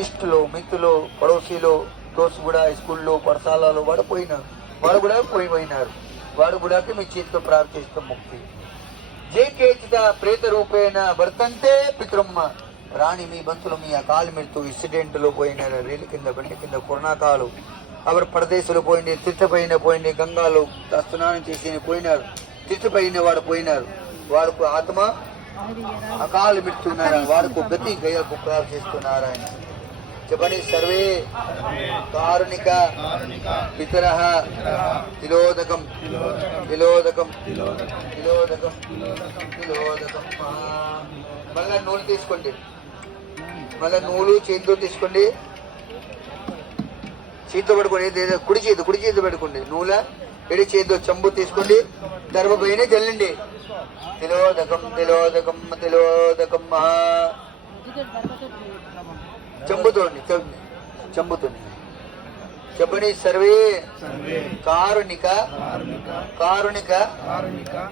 ఇష్టలు మిత్రులు పడోసీలు దోస్తు కూడా స్కూల్లో పడసాలలో వాడు పోయినారు, వాడు కూడా పోయినారు, వాడు కూడా మీ చేతితో ప్రార్థిస్తాం ముక్తి. జే కేచిత ప్రేత రూపేణ వర్తంతే పితృమ్మ రాణి మీ బంతులు మీ అకాలు మెడుతూ ఇన్సిడెంట్లో పోయినారు, రైలు కింద బండి కింద కొరణాకాలు అవరు పరదేశంలో పోయింది, తీర్థపైన పోయింది, గంగాలో స్నానం చేసి పోయినారు, తీర్థపైన వాడు పోయినారు, వాడుకు ఆత్మ అకాలు పెడుతున్నారు, వాడుకు గతి గయకు ప్రార్థిస్తున్నారు. ఆయన చెప్పండి, సర్వే కారుణిక పితర తిలోదకం తిలోదకం తిలోదకం తిలోదకం. మళ్ళా నూనె తీసుకోండి, మళ్ళా నూలు చేతితో తీసుకోండి, చేతితో పడుకోండి, కుడి చేతి పెట్టుకోండి, నూల ఎడి చేతితో చెంబు తీసుకోండి, దర్భపైన చల్లండి. తిలోదకం తిలోదకం తిలోదకం చెంబుతోండి చెంబుతోండి. చెప్పండి, సర్వే కారుణిక కారుణిక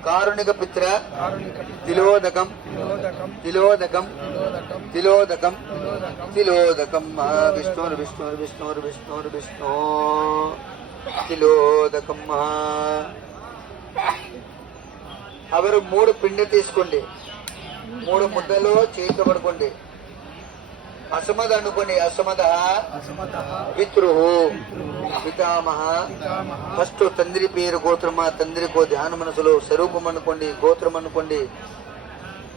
కారుణిక పిత్ర తిలోదకం తిలోదకం తిలోదకం తిలోదకం. విష్ణుర్ విష్ణుర్ విష్ణుర్ విష్ణుర్ విష్ణు తిలోదకం. అవరు 3 పిండి తీసుకోండి, 3 ముద్దలు చేతితో పడుకోండి. అసమద అనుకోండి, అసమద పితృ పితామహ. ఫస్ట్ తండ్రి పేరు గోత్రమా, తండ్రికో ధ్యాన మనసులో స్వరూపం అనుకోండి, గోత్రం అనుకోండి.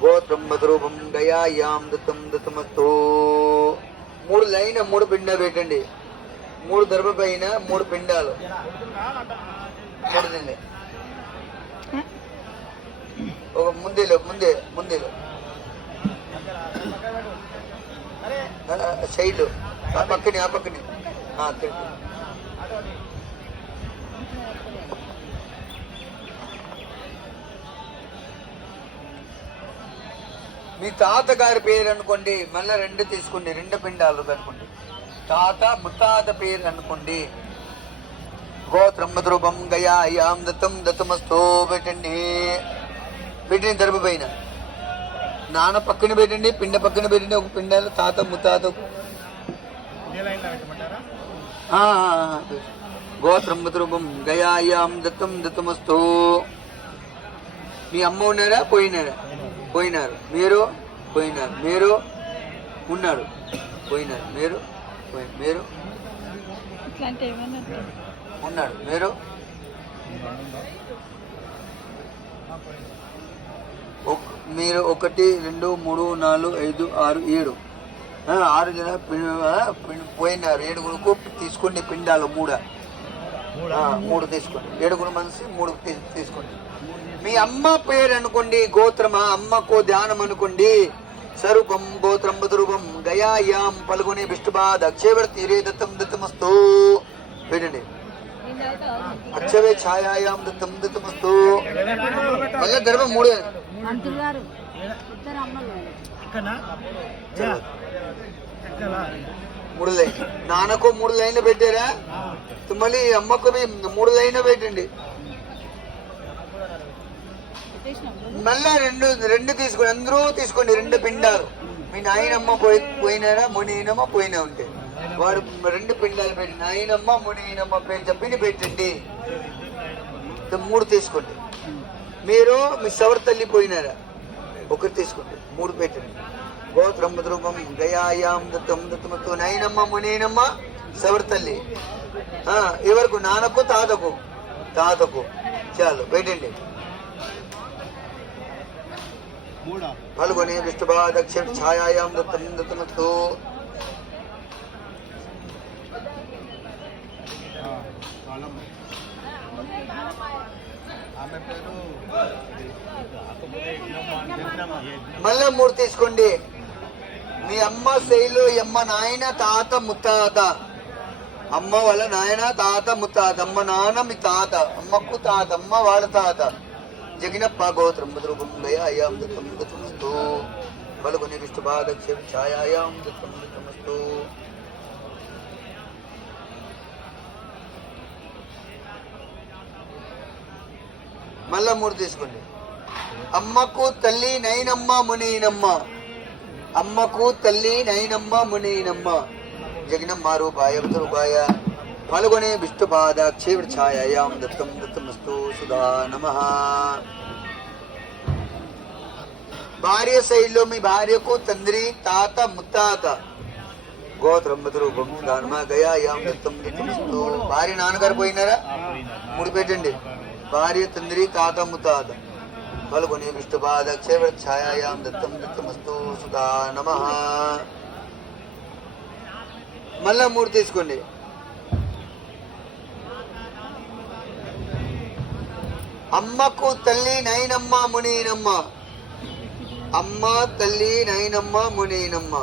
గోత్రం మధురూపం గయాయాం దత్తం దత్తమస్తు. 3 లైన్ 3 పిండ పెట్టండి, 3 దర్భ పైన 3 పిండాలు 3 తిండి. ఒక ముందేలో సైడ్ ఆ పక్కని మీ తాతగారి పేరు అనుకోండి, మళ్ళీ 2 తీసుకోండి, 2 పిండాలు అనుకోండి. తాత ముత్తాత పేరు అనుకోండి. గోత్రం మధురూపం గయాయాం దత్తం దత్తమస్తో పెట్టండి. పెట్టిన దర్భ పైన నాన్న పక్కన పెట్టండి, పిండ పక్కన పెట్టండి. ఒక పిండాలు తాత ముత్తాత. గోత్రం మధురూపం గయాయాం దత్తం దత్తమస్తో. మీ అమ్మ ఉన్నారా? పోయినారు. మీరు పోయినారు, మీరు ఉన్నారు, పోయినారు, మీరు ఉన్నాడు, మీరు మీరు 1 2 3 4 5 6 7 6 జన పోయినారు. 7 తీసుకోండి పిండాలు, 3 తీసుకోండి. 7 మనిషి 3 తీసుకోండి. మీ అమ్మ పేరు అనుకోండి, గోత్రమా అమ్మకు ధ్యానం అనుకోండి. స్వరూపం గోత్రం మధురూపం గయాయాం పలుగునే విష్ణుబాద్ అక్షయవర్తి రే దత్తం దత్తమస్తు పెట్టండి. అక్షవే ఛాయాయాం దత్తం దత్తమస్తు. మళ్ళీ గర్భం 3 లైన్. నాన్నకు 3 లైన్లు పెట్టారా? మళ్ళీ అమ్మకు 3 లైన్లు పెట్టండి. మళ్ళా 2 తీసుకోండి, అందరూ తీసుకోండి 2 పిండాలు. మీ నాయనమ్మ పోయినారా? మునినమ్మ పోయినా ఉంటే వాడు 2 పిండాలు పెట్టి నాయనమ్మ మునినమ్మ పేరు చెప్పి పెట్టండి. 3 తీసుకోండి. మీరు మీ సవర్ తల్లి పోయినారా? 1 తీసుకోండి, 3 పెట్టండి. గోత్రం మధురూపం గయాయాం దత్తం దత్తమస్తు. నాయనమ్మ మునినమ్మ సవర్ తల్లి. ఎవరికి? నాన్నకు తాతకు చాలు పెట్టండి. పలుగొని విష్ణుబాద్ అక్షర ఛాయాయాం దత్తం దత్తమస్తు. మళ్ళా 3 తీసుకోండి. మీ అమ్మ శైలు అమ్మ నాయన తాత ముత్తాత. అమ్మ వాళ్ళ నాయన తాత ముత్తాత. అమ్మ నాన్న మీ తాత, అమ్మకు తాత, అమ్మ వాళ్ళ తాత. జగినప్ప గోత్రం మధురూపం గయాయాం దత్తం దత్తమస్తు. పలుగుని విష్ణుబాద్ అక్షర ఛాయాయాం దత్తం దత్తమస్తు. మళ్ళా 3 తీసుకోండి. అమ్మకు తల్లి నైనమ్మ మునీనమ్మ. అమ్మకు తల్లి నైనమ్మ మునీనమ్మ. జగనమ్మ రూపాయ రూపాయ ఫల్గుణే విష్ణుపాదాక్షే ఛాయాయాం దత్తం దత్తమస్తు సుధా నమః. భార్య సైడ్లో మీ భార్యకు తండ్రి తాత ముత్తాత గోత్రం రూపం సుధానమ గయాయాం దత్తం దత్తమస్తు. భార్య నాన్నగారు పోయినారా? ముడి పెట్టండి. భార్య తండ్రి తాత ముత్తాత ఫల్గుణే విష్ణుపాదాక్షే ఛాయాయాం దత్తం దత్తమస్తు సుధా నమః. మళ్ళా 3 తీసుకోండి. అమ్మకు తల్లి నైనమ్మ మునీనమ్మ. అమ్మ తల్లి నైనమ్మ మునీనమ్మ.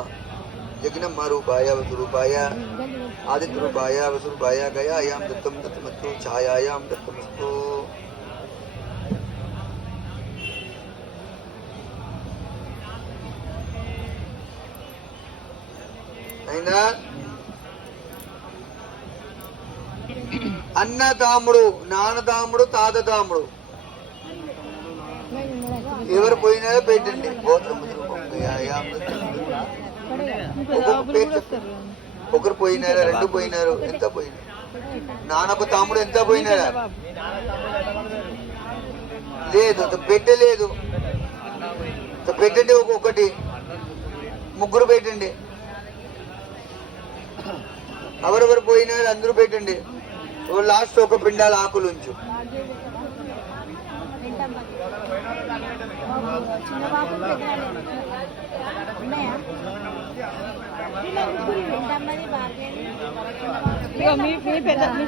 జగనమ్మ రూపాయ వసురూపాయ ఆదిత్య రూపాయ వసురూపాయ గయాయాం దత్తం దత్తమస్తు ఛాయాయాం దత్తమస్తు. అయినా అన్న తాముడు నాన్న తాముడు తాత తాముడు ఎవరు పోయినారో పెట్టండి. ఒకరు పోయినారా? 2 పోయినారు. ఎంత పోయినారు? నాన్నకు తాముడు ఎంత పోయినారా? లేదు, పెట్టలేదు. పెట్టండి. ఒకటి 3 పెట్టండి. ఎవరెవరు పోయినారు అందరూ పెట్టండి. లాస్ట్ ఒక పిండాల ఆకులు ఉంచు. మీ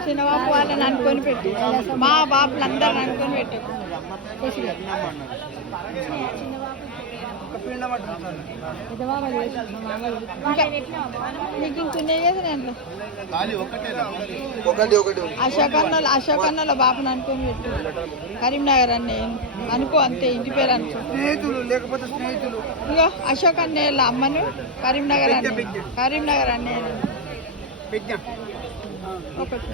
చిన్నబాబు వాళ్ళని అనుకొని పెట్టు, మా బాబులు అందరిని అనుకొని పెట్టు. నీకు ఇంకున్నాయి కదా నేను అశోకన్నల బాబుని అనుకొని పెట్టు. కరీంనగర్ అని అనుకో, అంతే. ఇంటి పేరు అనుకో. లేకపోతే స్నేహితులు. ఇగో అశోక్ అన్నయ్య అమ్మను కరీంనగర్ అన్నయ్య ఒకటి.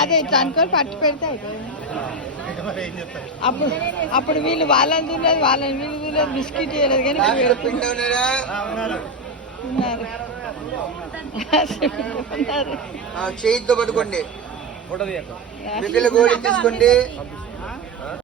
అదే ఇట్లా అనుకొని పట్టు పెడితే అప్పుడు వీళ్ళు వాళ్ళని చూడలేదు, వాళ్ళని వీళ్ళు చూడలేదు, బిస్కెట్ చేయలేదు. కానీ చేతితో పట్టుకోండి. బిడ్డల గోళీ తీసుకోండి.